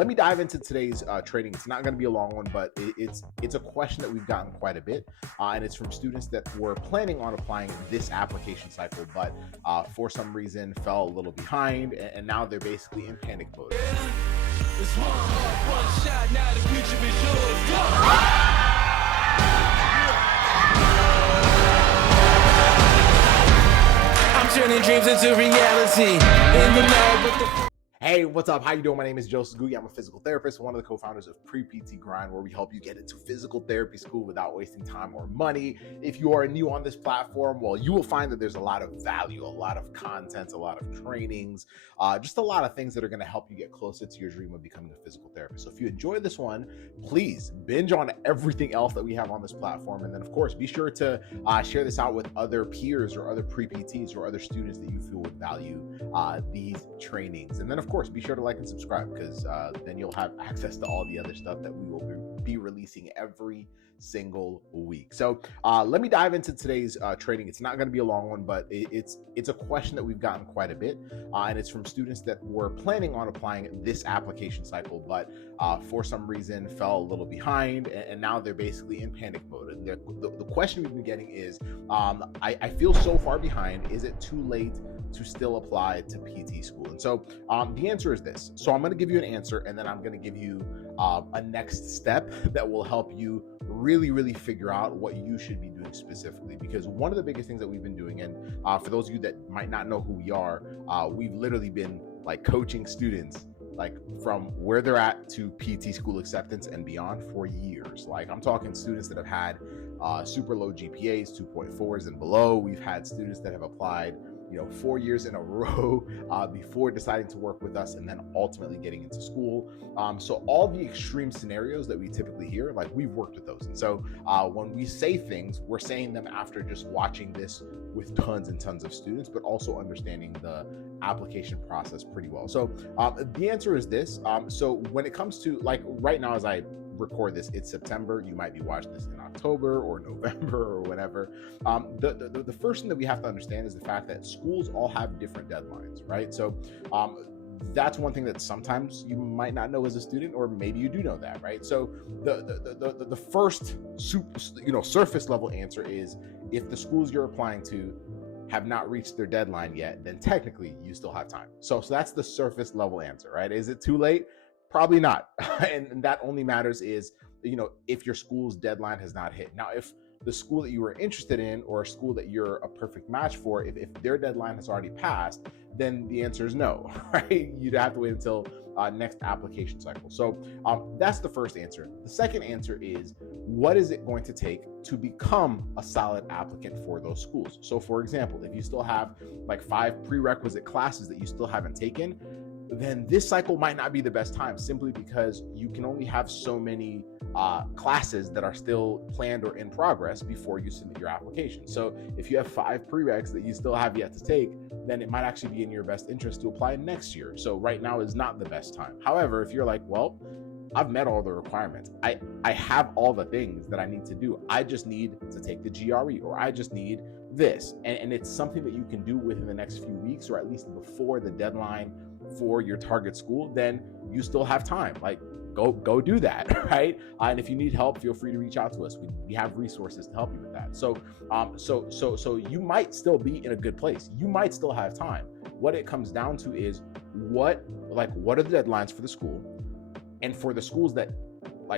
Let me dive into today's training. It's not going to be a long one, but it's a question that we've gotten quite a bit, and it's from students that were planning on applying this application cycle, but for some reason fell a little behind, and now they're basically in panic mode. It's one shot, now the future is yours. I'm turning dreams into reality. In the lab with the Hey, what's up? How you doing? My name is Ngugi. I'm a physical therapist, one of the co-founders of Pre-PT Grind, where we help you get into physical therapy school without wasting time or money. If you are new on this platform, well, you will find that there's a lot of value, a lot of content, a lot of trainings, just a lot of things that are going to help you get closer to your dream of becoming a physical therapist. So if you enjoy this one, please binge on everything else that we have on this platform. And then, of course, be sure to share this out with other peers or other pre-PTs or other students that you feel would value these trainings. And then, of course, be sure to like and subscribe, because then you'll have access to all the other stuff that we will be releasing every single week. So let me dive into today's training. It's not going to be a long one, but it's a question that we've gotten quite a bit, and it's from students that were planning on applying this application cycle, but for some reason fell a little behind, and now they're basically in panic mode. And the question we've been getting is, I feel so far behind. Is it too late to still apply to PT school? And so the answer is this. So I'm going to give you an answer, and then I'm going to give you a next step that will help you really figure out what you should be doing specifically. Because one of the biggest things that we've been doing, and for those of you that might not know who we are, we've literally been like coaching students like from where they're at to PT school acceptance and beyond for years. Like, I'm talking students that have had super low GPAs, 2.4s and below. We've had students that have applied 4 years in a row before deciding to work with us and then ultimately getting into school. So all the extreme scenarios that we typically hear, like, we've worked with those. And so when we say things, we're saying them after just watching this with tons and tons of students, but also understanding the application process pretty well. So the answer is this. So when it comes to, like, right now as I record this, it's September. You might be watching this in October or November or whatever. The first thing that we have to understand is the fact that schools all have different deadlines, right? So that's one thing that sometimes you might not know as a student, or maybe you do know that, right? So the first surface level answer is, if the schools you're applying to have not reached their deadline yet, then technically you still have time. So that's the surface level answer, right? Is it too late? Probably not. And that only matters is, if your school's deadline has not hit. Now, if the school that you were interested in, or a school that you're a perfect match for, if their deadline has already passed, then the answer is no, right? You'd have to wait until next application cycle. So that's the first answer. The second answer is, what is it going to take to become a solid applicant for those schools? So for example, if you still have like 5 prerequisite classes that you still haven't taken, then this cycle might not be the best time, simply because you can only have so many classes that are still planned or in progress before you submit your application. So if you have 5 prereqs that you still have yet to take, then it might actually be in your best interest to apply next year. So right now is not the best time. However, if you're like, well, I've met all the requirements, I have all the things that I need to do, I just need to take the GRE, or I just need this, and it's something that you can do within the next few weeks, or at least before the deadline for your target school, then you still have time. Like, go do that, right? And if you need help, feel free to reach out to us. We have resources to help you with that. So you might still be in a good place. You might still have time. What it comes down to is, what are the deadlines for the school? And for the schools that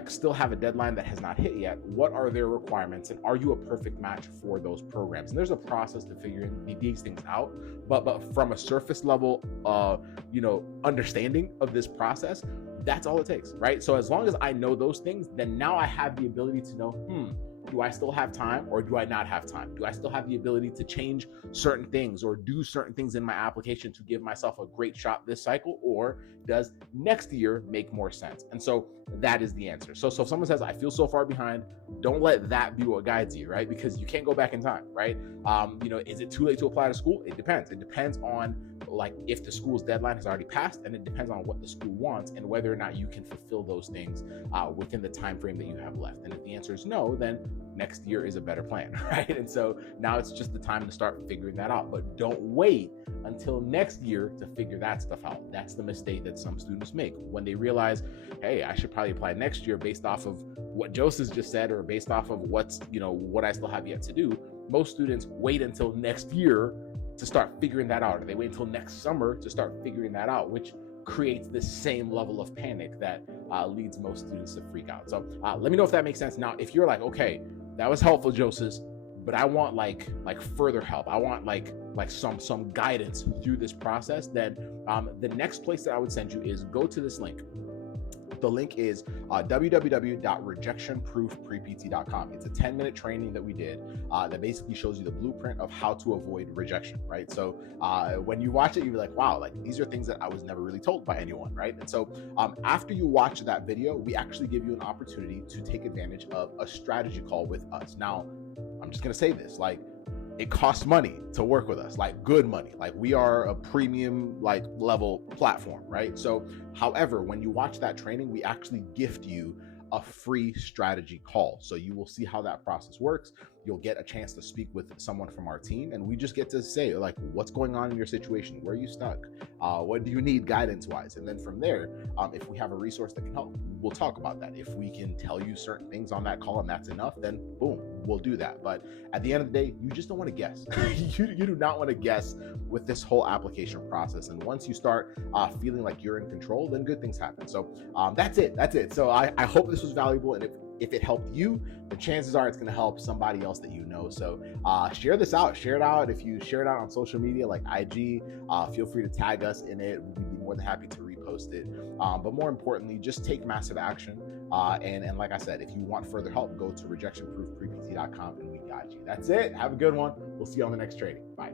still have a deadline that has not hit yet, what are their requirements, and are you a perfect match for those programs? And there's a process to figuring these things out, but from a surface level understanding of this process, that's all it takes, right? So as long as I know those things, then now I have the ability to know, do I still have time, or do I not have time? Do I still have the ability to change certain things or do certain things in my application to give myself a great shot this cycle, or does next year make more sense? And so that is the answer. So if someone says, I feel so far behind, don't let that be what guides you, right? Because you can't go back in time, right? Is it too late to apply to school? It depends. It depends on like if the school's deadline has already passed, and it depends on what the school wants and whether or not you can fulfill those things within the time frame that you have left. And if the answer is no, then next year is a better plan, right? And so now it's just the time to start figuring that out. But don't wait until next year to figure that stuff out. That's the mistake that some students make when they realize, hey, I should probably apply next year based off of what Joseph just said, or based off of what's, what I still have yet to do. Most students wait until next year to start figuring that out, or they wait until next summer to start figuring that out, which creates this same level of panic that leads most students to freak out. So let me know if that makes sense. Now, if you're like, okay, that was helpful, Joseph, but I want like further help, I want like some guidance through this process, then the next place that I would send you is go to this link. The link is www.rejectionproofprept.com. It's a 10-minute training that we did that basically shows you the blueprint of how to avoid rejection, right? So when you watch it, you'll be like, wow, like these are things that I was never really told by anyone, right? And so after you watch that video, we actually give you an opportunity to take advantage of a strategy call with us. Now, I'm just gonna say this, like, it costs money to work with us, like good money. Like we are a premium like level platform, right? So, however, when you watch that training, we actually gift you a free strategy call. So you will see how that process works. You'll get a chance to speak with someone from our team, and we just get to say like, what's going on in your situation? Where are you stuck? What do you need guidance wise? And then from there, if we have a resource that can help, we'll talk about that. If we can tell you certain things on that call and that's enough, then boom, we'll do that. But at the end of the day, you just don't want to guess. you do not want to guess with this whole application process. And once you start feeling like you're in control, then good things happen. So that's it. So I hope this was valuable. And if it helped you, the chances are it's going to help somebody else that you know. So share this out. Share it out. If you share it out on social media like IG, feel free to tag us in it. We'd be more than happy to repost it. But more importantly, just take massive action. And like I said, if you want further help, go to rejectionproofprept.com and we got you. That's it. Have a good one. We'll see you on the next training. Bye.